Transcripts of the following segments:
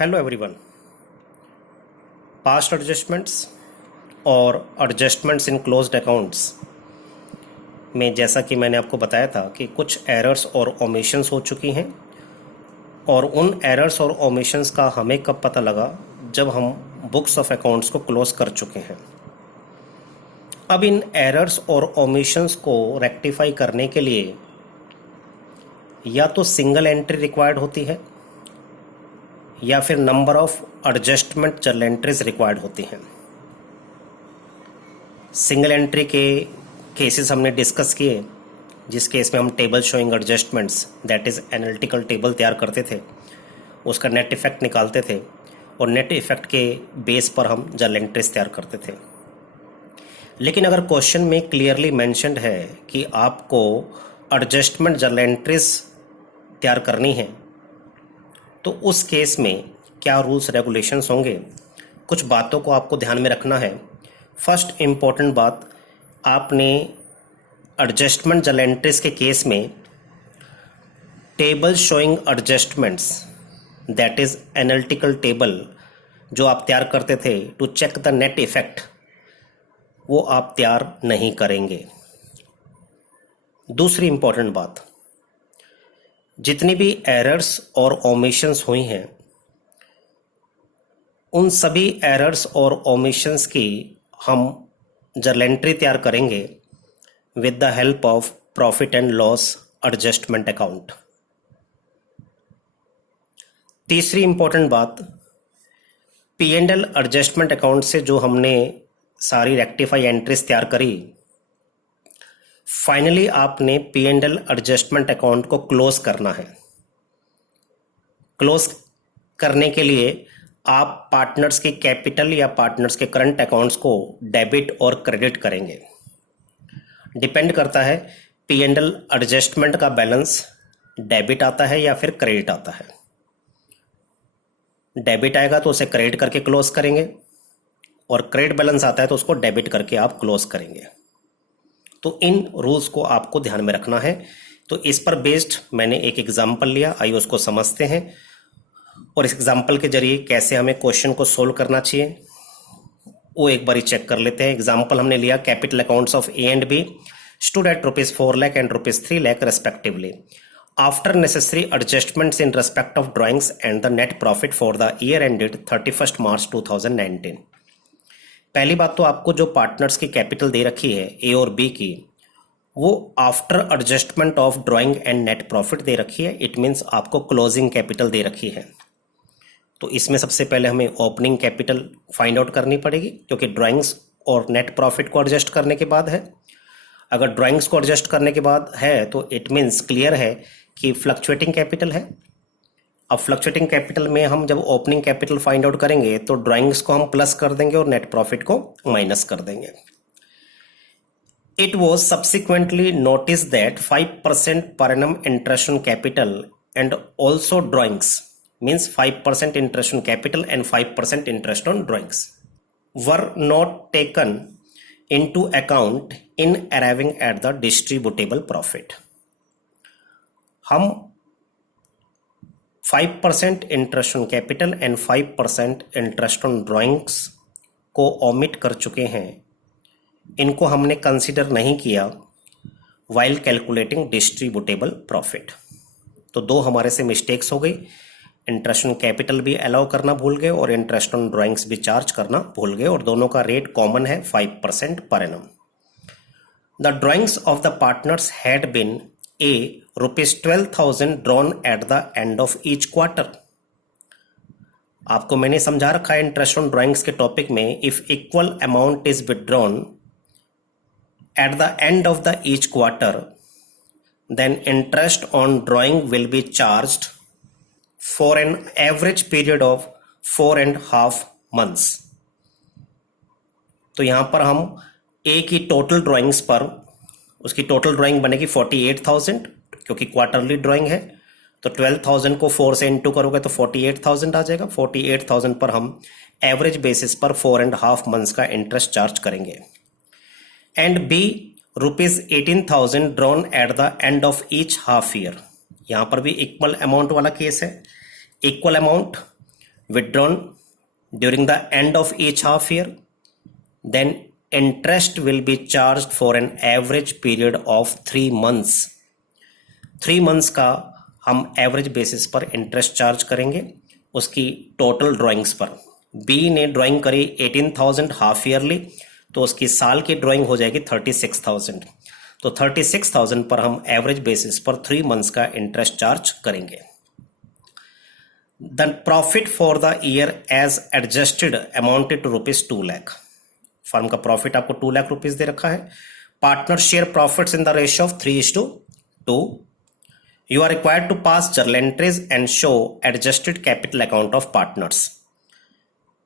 Hello everyone. Past adjustments और adjustments इन closed accounts में जैसा कि मैंने आपको बताया था कि कुछ एरर्स और ओमिशंस हो चुकी हैं और उन एरर्स और ओमिशंस का हमें कब पता लगा, जब हम बुक्स ऑफ अकाउंट्स को क्लोज कर चुके हैं। अब इन एरर्स और ओमिशंस को रेक्टिफाई करने के लिए या तो सिंगल एंट्री रिक्वायर्ड होती है या फिर number of adjustment journal entries required होती हैं। सिंगल एंट्री के केसेस हमने डिस्कस किए, जिस केस में हम table showing adjustments that is analytical table तैयार करते थे, उसका नेट इफेक्ट निकालते थे और नेट इफेक्ट के बेस पर हम जर्नल एंट्रीज तैयार करते थे। लेकिन अगर क्वेश्चन में क्लियरली मेंशन्ड है कि आपको एडजस्टमेंट जर्नल एंट्रीज तैयार करनी है, तो उस केस में क्या रूल्स रेगुलेशंस होंगे, कुछ बातों को आपको ध्यान में रखना है। फर्स्ट इम्पॉर्टेंट बात, आपने एडजस्टमेंट जर्नल एंट्रीज के केस में table showing adjustments that is analytical table जो आप तैयार करते थे to check the net effect, वो आप तैयार नहीं करेंगे। दूसरी इम्पॉर्टेंट बात, जितनी भी एरर्स और ओमिशंस हुई हैं, उन सभी एरर्स और ओमिशंस की हम जर्नल एंट्री तैयार करेंगे with the help of profit and loss adjustment account. तीसरी इंपॉर्टेंट बात, P&L एडजस्टमेंट अकाउंट से जो हमने सारी रेक्टिफाई एंट्रीज तैयार करी, फाइनली आपने P&L एडजस्टमेंट अकाउंट को क्लोज करना है। क्लोज करने के लिए आप पार्टनर्स की कैपिटल या पार्टनर्स के करंट अकाउंट्स को डेबिट और क्रेडिट करेंगे। डिपेंड करता है P&L एडजस्टमेंट का बैलेंस डेबिट आता है या फिर क्रेडिट आता है। डेबिट आएगा तो उसे क्रेडिट करके क्लोज करेंगे और क्रेडिट बैलेंस आता है तो उसको डेबिट करके आप क्लोज करेंगे। तो इन रूल्स को आपको ध्यान में रखना है। तो इस पर बेस्ड मैंने एक एग्जाम्पल लिया, आइए उसको समझते हैं और इस एग्जाम्पल के जरिए कैसे हमें क्वेश्चन को सोल्व करना चाहिए वो एक बार चेक कर लेते हैं। एग्जाम्पल हमने लिया, capital accounts of A and B stood at ₹4 lakh and ₹3 lakh respectively after necessary adjustments in respect of drawings and the net profit for the year ended 31 March 2019। पहली बात तो आपको जो पार्टनर्स की कैपिटल दे रखी है ए और बी की, वो after adjustment of drawing and net profit दे रखी है। इट मीन्स आपको क्लोजिंग कैपिटल दे रखी है। तो इसमें सबसे पहले हमें ओपनिंग कैपिटल फाइंड आउट करनी पड़ेगी, क्योंकि ड्राइंग्स और नेट प्रॉफिट को एडजस्ट करने के बाद है। अगर ड्राइंग्स को एडजस्ट करने के बाद है तो इट मीन्स क्लियर है कि फ्लक्चुएटिंग कैपिटल है। अब फ्लक्चुएटिंग कैपिटल में हम जब ओपनिंग कैपिटल फाइंड आउट करेंगे तो ड्राइंग्स को हम प्लस कर देंगे और नेट प्रॉफिट को माइनस कर देंगे। It was subsequently notice that 5% per annum interest on capital and also drawings means 5% interest on capital and 5% interest on drawings were not taken into account in arriving at the distributable profit। हम 5% interest on capital and 5% interest on drawings को omit कर चुके हैं, इनको हमने consider नहीं किया while calculating distributable profit. तो दो हमारे से मिस्टेक्स हो गई, इंटरेस्ट ऑन कैपिटल भी अलाउ करना भूल गए और इंटरेस्ट ऑन ड्राइंग्स भी चार्ज करना भूल गए, और दोनों का रेट कॉमन है 5% पर annum. The drawings of the partners had been A ₹12,000 drawn at the end of each quarter। आपको मैंने समझा रखा है इंटरेस्ट ऑन ड्राइंग्स के टॉपिक में, if equal amount is withdrawn at the end of the each quarter then interest on drawing will be charged for an average period of 4.5 months। तो यहां पर हम ए की टोटल ड्राइंग्स पर, उसकी total drawing बनेगी 48,000, क्योंकि क्वार्टरली ड्राइंग है। तो 12,000 को 4 से इंटू करोगे तो 48,000 आ जाएगा। 48,000 पर हम एवरेज बेसिस पर 4.5 months का इंटरेस्ट चार्ज करेंगे। And B ₹18,000 drawn at the end of each half year. यहां पर भी इक्वल अमाउंट वाला केस है। इक्वल अमाउंट withdrawn during the end of each half year, then interest will be charged for an average period of 3 months. 3 months का हम average basis पर इंटरेस्ट चार्ज करेंगे उसकी टोटल ड्राइंग्स पर। बी ने ड्राइंग करी 18,000 हाफ ईयरली, तो उसकी साल की ड्राइंग हो जाएगी 36,000। तो 36,000 पर हम एवरेज बेसिस पर 3 मंथ्स का इंटरेस्ट चार्ज करेंगे। The profit for the year as adjusted amounted to ₹2 lakh. Firm का प्रॉफिट आपको 2 लाख रुपीज दे रखा है। Partner share profits in the ratio of 3:2। You are required to pass journal entries and show adjusted capital account of partners.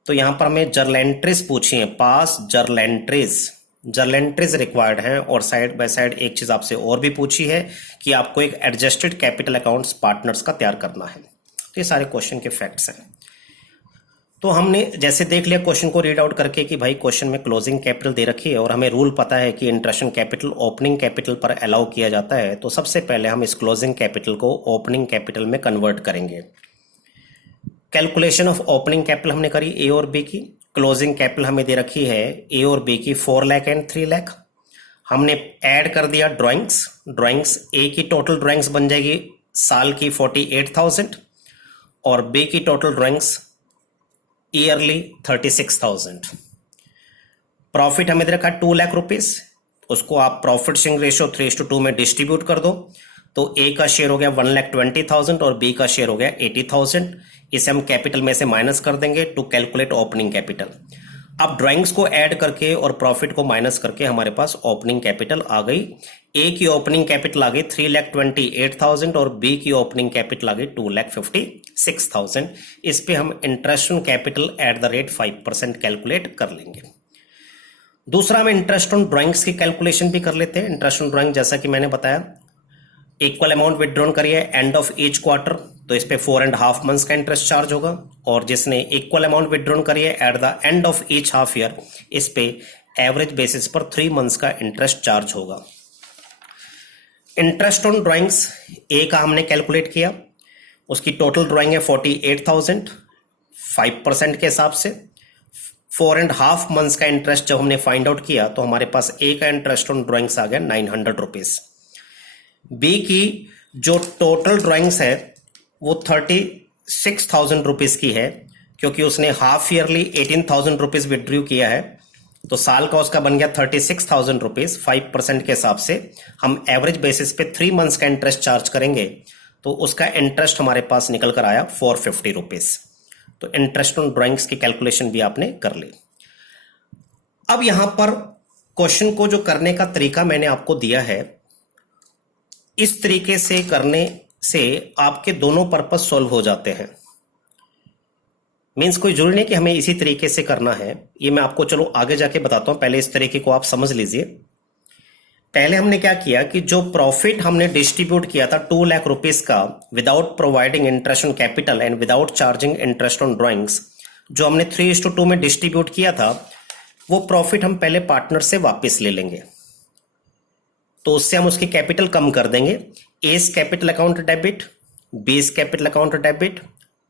तो यहां पर हमें journal entries पूछी है, pass journal entries, journal entries required है। और साइड बाय साइड एक चीज आपसे और भी पूछी है कि आपको एक एडजस्टेड कैपिटल अकाउंट्स पार्टनर्स का तैयार करना है। तो ये सारे क्वेश्चन के फैक्ट्स हैं। तो हमने जैसे देख लिया क्वेश्चन को रीड आउट करके कि भाई क्वेश्चन में क्लोजिंग कैपिटल दे रखी है और हमें रूल पता है कि इंटरेस्ट कैपिटल ओपनिंग कैपिटल पर अलाउ किया जाता है। तो सबसे पहले हम इस क्लोजिंग कैपिटल को ओपनिंग कैपिटल में कन्वर्ट करेंगे। कैलकुलेशन ऑफ ओपनिंग कैपिटल हमने करी ए और बी की। क्लोजिंग कैपिटल हमें दे रखी है ए और बी की 4 लाख एंड 3 लाख। हमने ऐड कर दिया ड्राइंग्स। ए की टोटल ड्राइंग्स बन जाएगी साल की 48,000 और बी की टोटल ड्राइंग्स ईयरली 36,000। प्रॉफिट हमें दे रखा 2 लाख रुपीज, उसको आप प्रॉफिट शेयरिंग रेशियो 3:2 में डिस्ट्रीब्यूट कर दो। तो ए का शेयर हो गया 1,20,000 और बी का शेयर हो गया 80,000। इसे हम कैपिटल में से माइनस कर देंगे टू कैलकुलेट ओपनिंग कैपिटल। अब ड्राइंग्स को ऐड करके और प्रॉफिट को माइनस करके हमारे पास ओपनिंग कैपिटल आ गई। ए की ओपनिंग कैपिटल आ गई 3,28,000 और बी की ओपनिंग कैपिटल आ गई 2,56,000। इस पे हम interest on capital at the rate 5% calculate कर लेंगे। दूसरा हम इंटरेस्ट ऑन ड्राइंग्स की कैलकुलेशन भी कर लेते हैं। इंटरेस्ट ऑन ड्राइंग जैसा कि मैंने बताया, इक्वल अमाउंट विदड्रॉन करिए एंड ऑफ ईच क्वार्टर, तो इस पे 4.5 मंथ्स का इंटरेस्ट चार्ज होगा। और जिसने इक्वल अमाउंट विदड्रॉन करिए eight the end of each half year, इस पे एवरेज बेसिस पर 3 मंथ्स का इंटरेस्ट चार्ज होगा। इंटरेस्ट ऑन ड्राइंग्स ए का हमने कैलकुलेट किया, उसकी टोटल ड्राइंग है 48,000 5% के हिसाब से। 4.5 मंथ्स का इंटरेस्ट जब हमने फाइंड आउट किया तो हमारे पास ए का इंटरेस्ट ऑन ड्राइंग्स आ गया 900 रुपीज। बी की जो टोटल ड्राइंग्स है वो 36,000 रुपीज की है, क्योंकि उसने हाफ ईयरली 18,000 रुपीज विड्रू किया है। तो साल का उसका बन गया 36,000 रुपीज। 5% के हिसाब से हम एवरेज बेसिस पे 3 मंथ्स का इंटरेस्ट चार्ज करेंगे, तो उसका इंटरेस्ट हमारे पास निकल कर आया 450 रुपीज। तो इंटरेस्ट ऑन ड्राइंग्स की कैलकुलेशन भी आपने कर ली। अब यहां पर क्वेश्चन को जो करने का तरीका मैंने आपको दिया है, इस तरीके से करने से आपके दोनों पर्पस सॉल्व हो जाते हैं। मीन्स कोई जरूरी नहीं कि हमें इसी तरीके से करना है, ये मैं आपको चलो आगे जाके बताता हूं। पहले इस तरीके को आप समझ लीजिए। पहले हमने क्या किया कि जो प्रॉफिट हमने डिस्ट्रीब्यूट किया था 2 लाख रुपीस का, without providing interest on capital and without charging interest on drawings, जो हमने 3:2 में डिस्ट्रीब्यूट किया था, वो प्रॉफिट हम पहले पार्टनर से वापस ले लेंगे। तो उससे हम उसकी कैपिटल कम कर देंगे। A's capital account debit, B's capital account debit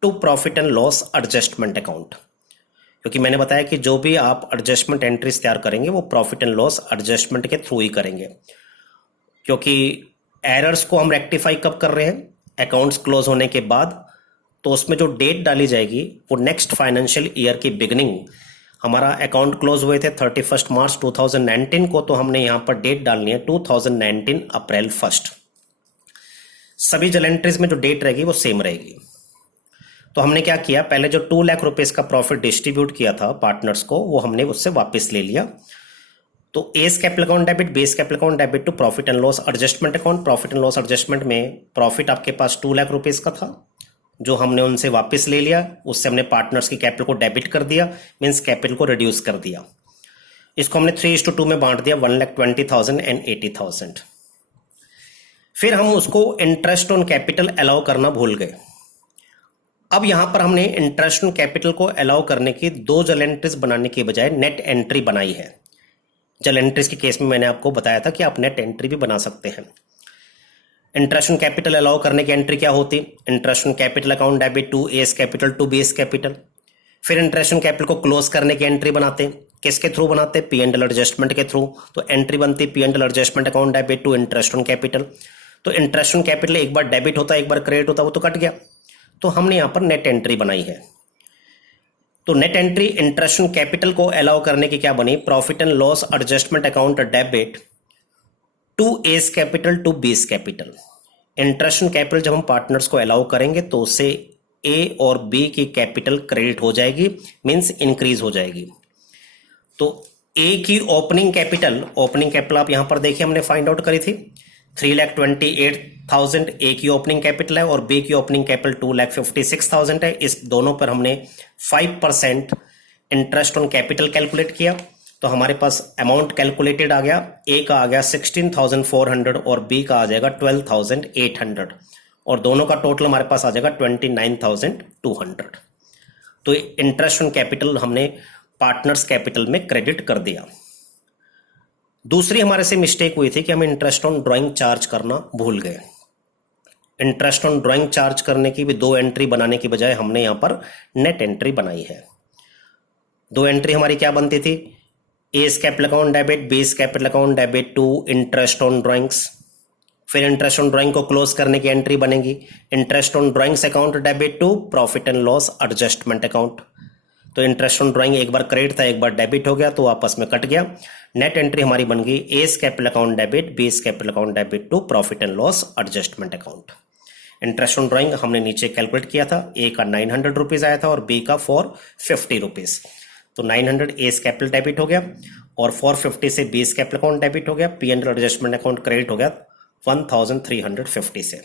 to profit and loss adjustment account. क्योंकि मैंने बताया कि जो भी आप एडजस्टमेंट एंट्रीज तैयार करेंगे वो प्रॉफिट एंड लॉस एडजस्टमेंट के थ्रू ही करेंगे। क्योंकि एरर्स को हम रेक्टिफाई कब कर रहे हैं, अकाउंट्स क्लोज होने के बाद। तो उसमें जो डेट डाली जाएगी वो नेक्स्ट फाइनेंशियल ईयर की बिगिनिंग। हमारा अकाउंट क्लोज हुए थे 31 मार्च 2019 को, तो हमने यहां पर डेट डालनी है 2019 अप्रैल 1। सभी जर्नल एंट्रीज में जो डेट रहेगी वो सेम रहेगी। तो हमने क्या किया, पहले जो 2 लाख रुपीस का प्रॉफिट डिस्ट्रीब्यूट किया था पार्टनर्स को, वो हमने उससे वापस ले लिया। तो A's capital account debit, B's capital account debit to profit and loss adjustment account. Profit and loss adjustment में प्रॉफिट आपके पास 2 लाख रुपीस का था, जो हमने उनसे वापस ले लिया। उससे हमने पार्टनर्स की कैपिटल को डेबिट कर दिया, मींस कैपिटल को रिड्यूस कर दिया। इसको हमने 3:2 में बांट दिया, 1,20,000 एंड 80,000। फिर हम उसको इंटरेस्ट ऑन कैपिटल अलाउ करना भूल गए। अब यहां पर हमने इंटरेस्ट ऑन कैपिटल को अलाउ करने की 2 जर्नल एंट्रीज बनाने के बजाय नेट एंट्री बनाई है। जर्नल एंट्रीज के केस में मैंने आपको बताया था कि आप नेट एंट्री भी बना सकते हैं। इंटरेस्ट ऑन कैपिटल अलाउ करने की एंट्री क्या होती? Interest on capital account debit to A's capital to B's capital. फिर इंटरेस्ट ऑन कैपिटल को क्लोज करने की एंट्री बनाते हैं, किसके थ्रू बनाते हैं? P&L एडजस्टमेंट के थ्रू। तो एंट्री बनती है P&L adjustment account debit to interest on capital. तो इंटरेस्ट ऑन कैपिटल एक बार डेबिट होता है, एक बार क्रेडिट होता है, वो तो कट गया। तो हमने यहां पर नेट एंट्री बनाई है। तो net entry interest on capital को अलाउ करने की क्या बनी? Profit and loss adjustment account debit to A's capital to B's capital. Interest on capital जब हम पार्टनर्स को अलाउ करेंगे तो उससे ए और बी की कैपिटल क्रेडिट हो जाएगी, मींस इंक्रीज हो जाएगी। तो ए की ओपनिंग कैपिटल आप यहां पर देखिए हमने फाइंड आउट करी थी 3,28,000 ए की ओपनिंग कैपिटल है और बी की ओपनिंग कैपिटल 2,56,000 है। इस दोनों पर हमने 5% इंटरेस्ट ऑन कैपिटल कैलकुलेट किया तो हमारे पास अमाउंट कैलकुलेटेड आ गया, ए का आ गया 16,400 और बी का आ जाएगा 12,800 और दोनों का टोटल हमारे पास आ जाएगा 29,200। तो इंटरेस्ट ऑन कैपिटल हमने पार्टनर्स कैपिटल में क्रेडिट कर दिया। दूसरी हमारे से मिस्टेक हुई थी कि हम इंटरेस्ट ऑन ड्राइंग चार्ज करना भूल गए। इंटरेस्ट ऑन ड्राइंग चार्ज करने की भी दो एंट्री बनाने की बजाय हमने यहां पर नेट एंट्री बनाई है। दो एंट्री हमारी क्या बनती थी? A's capital account debit, B's capital account debit to interest on drawings. फिर इंटरेस्ट ऑन ड्राइंग को क्लोज करने की एंट्री बनेगी interest on drawings account debit to profit and loss adjustment account. तो इंटरेस्ट ऑन ड्राइंग एक बार credit था, एक बार डेबिट हो गया तो आपस में कट गया। नेट एंट्री हमारी बन गई A's capital account debit, B's capital account debit to profit and loss adjustment account. Interest on drawing हमने नीचे कैलकुलेट किया था, ए का 900 रुपीज आया था और बी का 450 रुपीज। तो 900 एस कैपिटल डेबिट हो गया और 450 से बेस कैपिटल अकाउंट डेबिट हो गया, P&L एडजस्टमेंट अकाउंट क्रेडिट हो गया 1350 से।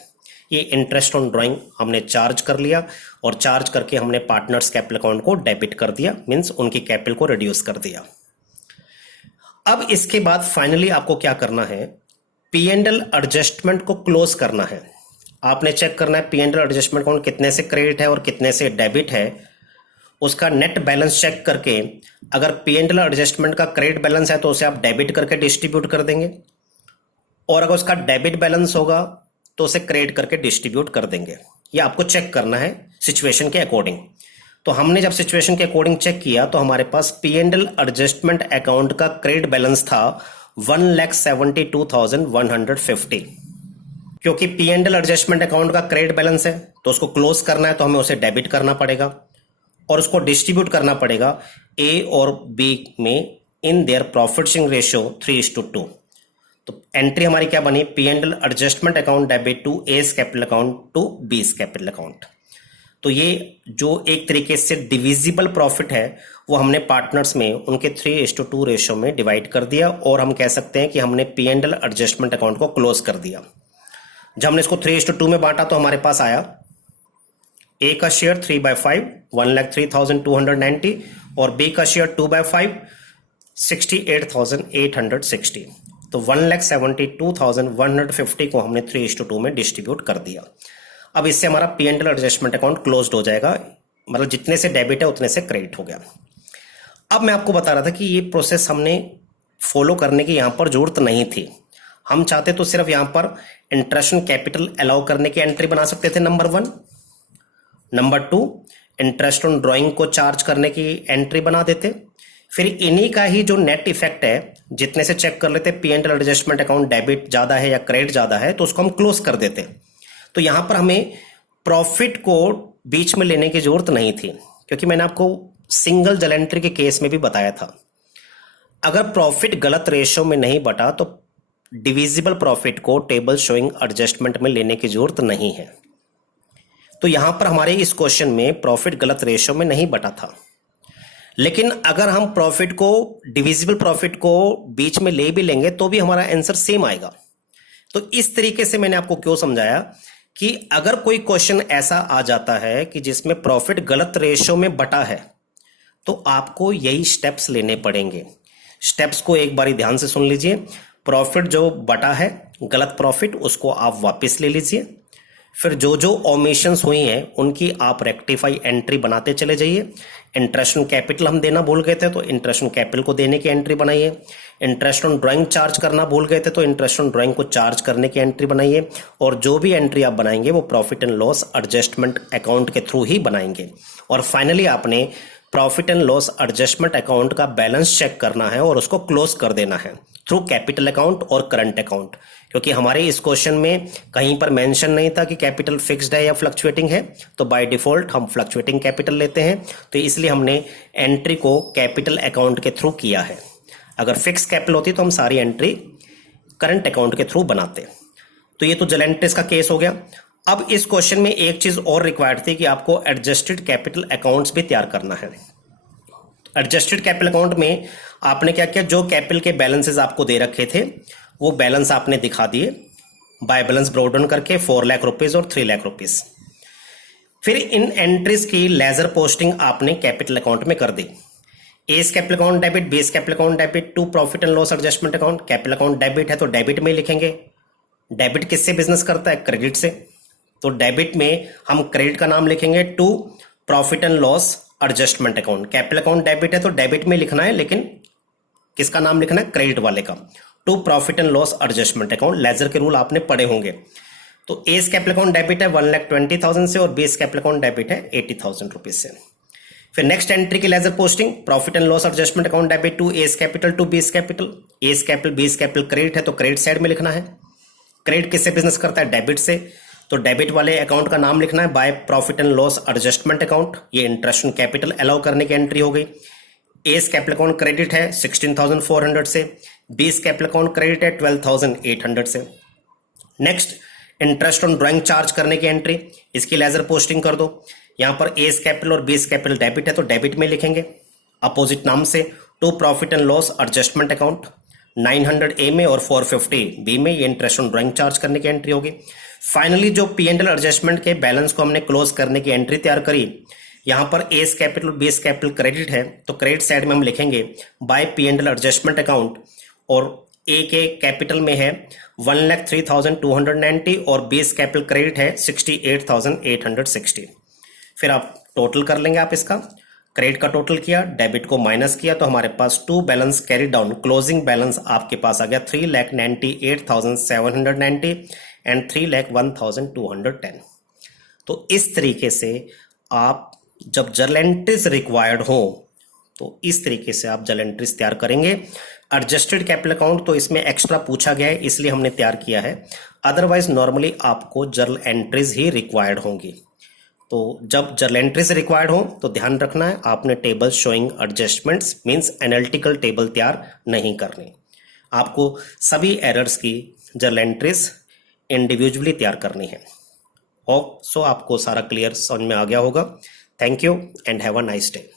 ये इंटरेस्ट ऑन ड्राइंग हमने चार्ज कर लिया और चार्ज करके हमने पार्टनर्स कैपिटल अकाउंट को डेबिट कर दिया, मींस उनकी कैपिटल को रिड्यूस कर दिया। अब इसके बाद फाइनली आपको क्या करना है? P&L एडजस्टमेंट को क्लोज करना है। आपने चेक करना है P&L एडजस्टमेंट अकाउंट कितने से क्रेडिट है और कितने से डेबिट है। उसका नेट बैलेंस चेक करके अगर P&L एडजस्टमेंट का क्रेडिट बैलेंस है तो उसे आप डेबिट करके डिस्ट्रीब्यूट कर देंगे और अगर उसका डेबिट बैलेंस होगा तो उसे क्रेडिट करके डिस्ट्रीब्यूट कर देंगे। ये आपको चेक करना है सिचुएशन के अकॉर्डिंग। तो हमने जब सिचुएशन के अकॉर्डिंग चेक किया तो हमारे पास P&L एडजस्टमेंट अकाउंट का क्रेडिट बैलेंस था 1,72,150। क्योंकि P&L एडजस्टमेंट अकाउंट का क्रेडिट बैलेंस है तो उसको क्लोज करना है तो हमें उसे डेबिट करना पड़ेगा और उसको डिस्ट्रीब्यूट करना पड़ेगा ए और बी में in their profit sharing ratio 3:2। तो एंट्री हमारी क्या बनी? P&L adjustment account debit to A's capital account to B's capital account. तो ये जो एक तरीके से डिविजिबल प्रॉफिट है वो हमने पार्टनर्स में उनके 3:2 रेशियो में डिवाइड कर दिया और हम कह सकते हैं कि हमने P&L एडजस्टमेंट अकाउंट को क्लोज कर दिया। जब हमने इसको 3:2 में बांटा तो हमारे पास आया ए का शेयर 3/5 1,03,290 और बी का शेयर 2/5 68,860। तो 1,72,150 को हमने 3:2 में डिस्ट्रीब्यूट कर दिया। अब इससे हमारा P&L एडजस्टमेंट अकाउंट क्लोज्ड हो जाएगा, मतलब जितने से डेबिट है उतने से क्रेडिट हो गया। अब मैं आपको बता रहा था कि ये प्रोसेस हमने फॉलो करने की यहां पर जरूरत नहीं थी। हम चाहते तो सिर्फ यहां पर इंटरेस्ट ऑन कैपिटल अलाउ करने की एंट्री बना सकते थे, number 1। Number 2 interest on drawing को चार्ज करने की एंट्री बना देते। फिर इन्हीं का ही जो नेट इफेक्ट है जितने से चेक कर लेते P&L एडजस्टमेंट अकाउंट डेबिट ज्यादा है या क्रेडिट ज्यादा है तो उसको हम क्लोज कर देते। तो यहां पर हमें प्रॉफिट को बीच में लेने की जरूरत नहीं थी, क्योंकि मैंने आपको सिंगल जर्नल एंट्री के केस में भी बताया था अगर प्रॉफिट गलत रेशियो में नहीं बटा तो डिविजिबल प्रॉफिट को टेबल शोइंग एडजस्टमेंट में लेने की जरूरत नहीं है। तो यहां पर हमारे इस क्वेश्चन में प्रॉफिट गलत रेशियो में नहीं बटा था, लेकिन अगर हम प्रॉफिट को डिविजिबल प्रॉफिट को बीच में ले भी लेंगे तो भी हमारा आंसर सेम आएगा। तो इस तरीके से मैंने आपको क्यों समझाया कि अगर कोई क्वेश्चन ऐसा आ जाता है कि जिसमें प्रॉफिट गलत रेशियो में बटा है तो आपको यही स्टेप्स लेने पड़ेंगे। स्टेप्स को एक बारी ध्यान से सुन लीजिए। प्रॉफिट जो बटा है गलत प्रॉफिट उसको आप वापस ले लीजिए, फिर जो जो ओमिशंस हुई हैं उनकी आप रेक्टिफाई एंट्री बनाते चले जाइए। इंटरेस्ट ऑन कैपिटल हम देना भूल गए थे तो इंटरेस्ट ऑन कैपिटल को देने की एंट्री बनाइए। इंटरेस्ट ऑन ड्राइंग चार्ज करना भूल गए थे तो इंटरेस्ट ऑन ड्राइंग को चार्ज करने की एंट्री बनाइए। और जो भी एंट्री आप बनाएंगे वो profit and loss adjustment account के थ्रू ही बनाएंगे। और फाइनली आपने profit and loss adjustment account का बैलेंस चेक करना है और उसको क्लोज कर देना है थ्रू कैपिटल अकाउंट और करंट अकाउंट, क्योंकि हमारे इस क्वेश्चन में कहीं पर मेंशन नहीं था कि कैपिटल फिक्स्ड है या फ्लक्चुएटिंग है, तो बाय डिफॉल्ट हम फ्लक्चुएटिंग कैपिटल लेते हैं, तो इसलिए हमने एंट्री को कैपिटल अकाउंट के थ्रू किया है। अगर फिक्स कैपिटल होती तो हम सारी एंट्री करंट अकाउंट के थ्रू बनाते। तो ये तो जेलेंट्रिस का केस हो गया। अब इस क्वेश्चन में एक चीज और रिक्वायर्ड थी कि आपको एडजस्टेड कैपिटल अकाउंट्स भी तैयार करना है। एडजस्टेड कैपिटल अकाउंट में आपने क्या किया, जो कैपिटल के बैलेंसेस आपको दे रखे थे वो बैलेंस आपने दिखा दिए बाय बैलेंस ब्रॉट डाउन करके 4 लाख रुपीज और 3 लाख रुपीज। फिर इन एंट्रीज की लेजर पोस्टिंग आपने कैपिटल अकाउंट में कर दी। A's capital account debit, B's capital account debit, to profit and loss adjustment account. Capital account debit है तो डेबिट में लिखेंगे। डेबिट किससे बिजनेस करता है, क्रेडिट से, तो डेबिट में हम क्रेडिट का नाम लिखेंगे to profit and loss adjustment account. Capital account debit है तो डेबिट में लिखना है, लेकिन किसका नाम लिखना है, क्रेडिट वाले का, to profit and loss adjustment account. Ledger के रूल आपने पढ़े होंगे। तो एस कैपिटल अकाउंट डेबिट है 1,20,000 से और बीस कैपिटल अकाउंट डेबिट है 80,000 रुपीज से। फिर नेक्स्ट एंट्री की ledger posting, profit and loss adjustment account debit to A's capital to B's capital. A's capital B's capital credit है तो क्रेडिट साइड में लिखना है। क्रेडिट किससे बिजनेस करता है, डेबिट से, तो डेबिट वाले अकाउंट का नाम लिखना है by profit and loss adjustment account. ये इंटरेस्ट ऑन कैपिटल अलाउ करने की एंट्री हो गई। एस कैपिटल अकाउंट क्रेडिट है 16,400 से, बीस कैपिटल अकाउंट क्रेडिट है 12,800 से। Next interest on drawing charge करने की एंट्री, इसकी लेजर पोस्टिंग कर दो। यहां पर एस कैपिटल और बीस कैपिटल डेबिट है तो डेबिट में लिखेंगे अपोजिट नाम से, to profit and loss adjustment account. 900 A में और 450 बी में ये इंटरेस्ट ऑन ड्राइंग चार्ज करने की एंट्री होगी। फाइनली जो पी एंड एल एडजस्टमेंट के बैलेंस को हमने क्लोज करने की एंट्री तैयार करी, यहां पर S capital B's capital credit है तो क्रेडिट साइड में हम लिखेंगे by P and L adjustment account, और ए के कैपिटल में है 1,03,290 और बीस कैपिटल क्रेडिट है 68,860। फिर आप टोटल कर लेंगे, आप इसका क्रेडिट का टोटल किया, डेबिट को माइनस किया, तो हमारे पास to balance carry down, closing balance आपके पास आ गया 3,98,790 एंड 3,01,210। तो इस तरीके से आप जब जर्नल एंट्रीज रिक्वायर्ड हो तो इस तरीके से आप जर्नल एंट्रीज तैयार करेंगे। एडजस्टेड कैपिटल अकाउंट तो इसमें एक्स्ट्रा पूछा गया है इसलिए हमने तैयार किया है, अदरवाइज नॉर्मली आपको जर्नल एंट्रीज ही रिक्वायर्ड होंगी। तो जब जर्नल एंट्रीज रिक्वायर्ड हो तो ध्यान रखना है आपने table showing adjustments means analytical table तैयार नहीं करनी, आपको सभी एरर्स की जर्नल एंट्रीज इंडिविजुअली तैयार करनी है। होप सो आपको सारा क्लियर समझ में आ गया होगा। Thank you and have a nice day.